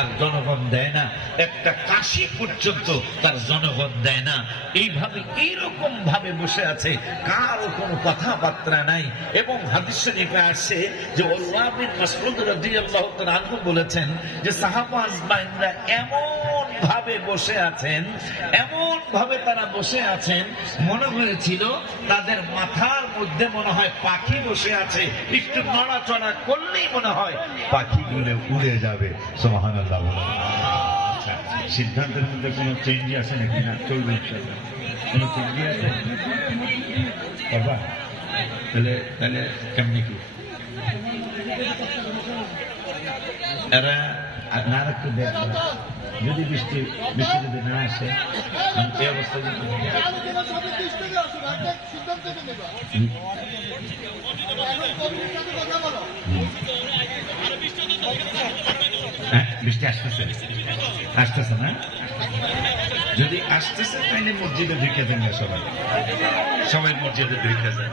তার জনগণ দেয় না, একটা কাশি পর্যন্ত তার জনগণ দেয় না। এইভাবে এইরকম ভাবে বসে আছে, কারো কোনো কথাবার্তা নাই। এবং হাদিস শরীফে আসছে যে আল্লাহ বিন মাসউদ রাদিয়াল্লাহু তাআলা আনহু বলেছেন যে সাহাবা আজমাইনরা এমন ভাবে বসে আছেন, এমন ভাবে তারা বসে আছেন, মনে হয়েছিল তাদের মাথার মধ্যে মনে হয় পাখি বসে আছে, একটু নড়াচড়া করলেই মনে হয় পাখিগুলো উড়ে যাবে। সুবহানাল্লাহ। আচ্ছা, সিদ্ধান্তের মধ্যে কোনো চেঞ্জ আছে নাকি? না, চলবে কোনো চেঞ্জ আছে বাবা? তাহলে তাহলে কেমনি কি এরা না রাখতে দেয়? যদি বৃষ্টি যদি না আসে এই অবস্থা বৃষ্টি আসতেছে আসতেছে না? যদি আসতেছে তাইলে মসজিদে ঢুকে দেন না, সবাই সবাই মসজিদে ঢুকে যান।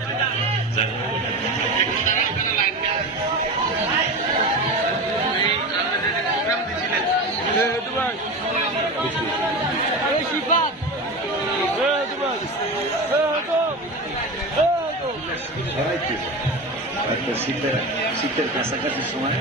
শীতের কাছাকাছি সময়